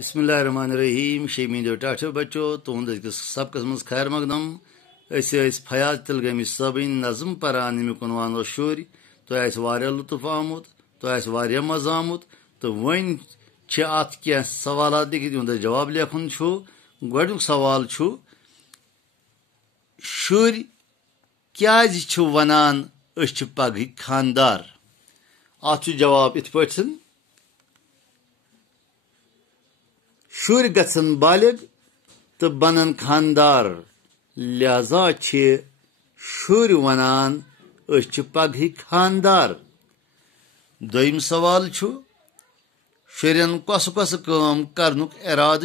बिस्मिल्लाहिर्रहमानिर्रहीम शेमीदो टाठो बच्चो तुंद सबकस मज खैर मकदम फयाज तिलगमी सबन नज़म परान यमुक उनवानो शुर तो लुत्फ आमुत तो मज़ा आमुत तो वन अत क्या सवालात लिखित जवाब लेखन गोडुक सवाल शुर क्याज वनान पगह खानदार अत जवाब इत पठन शुर गसन बालिग तो बनन खानदार लिहाजा शुर वनान पगह खानदार। दोयम सवाल शुरन कस कस काम करनुक इराद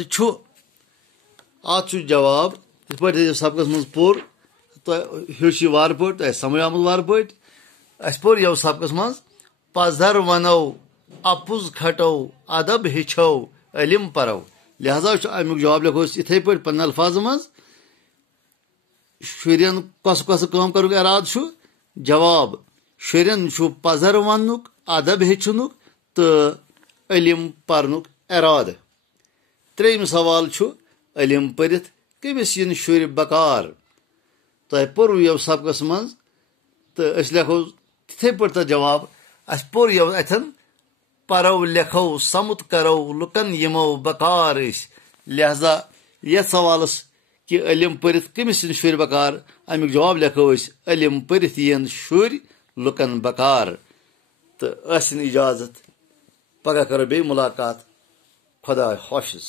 अत जवाब इत पे सबकस मज पोर तो हेच वार पे तो समझ आमुत वार पे पोर यव सबकस मज पजर वनो अपुज खटो अदब हेचो इलम परो लिहाजा अमुक जवाब लिखो इथे पे पन अल्फाज मज शुरन कस कस काम करुक इराद जवाब शुरन पजर वनुक अदब हेचुनुक तो इलम परनुक इराद। त्रेयम सवाल इलम परित कमिस यन शुर बकार तो पोर यव सबकस मज तो लिखो तिथे पे जवाब पोर यव अथन परो लिखो समुत करो लुकन यमो बकार लिहाजा ये सवालस कि इलम परित कमिस यन शुर बकार अमुक जवाब लिखो इलम परित यन शुर लुकन बकार। तो इजाजत पगह करो बे मुलाकात खुदा हाफिज।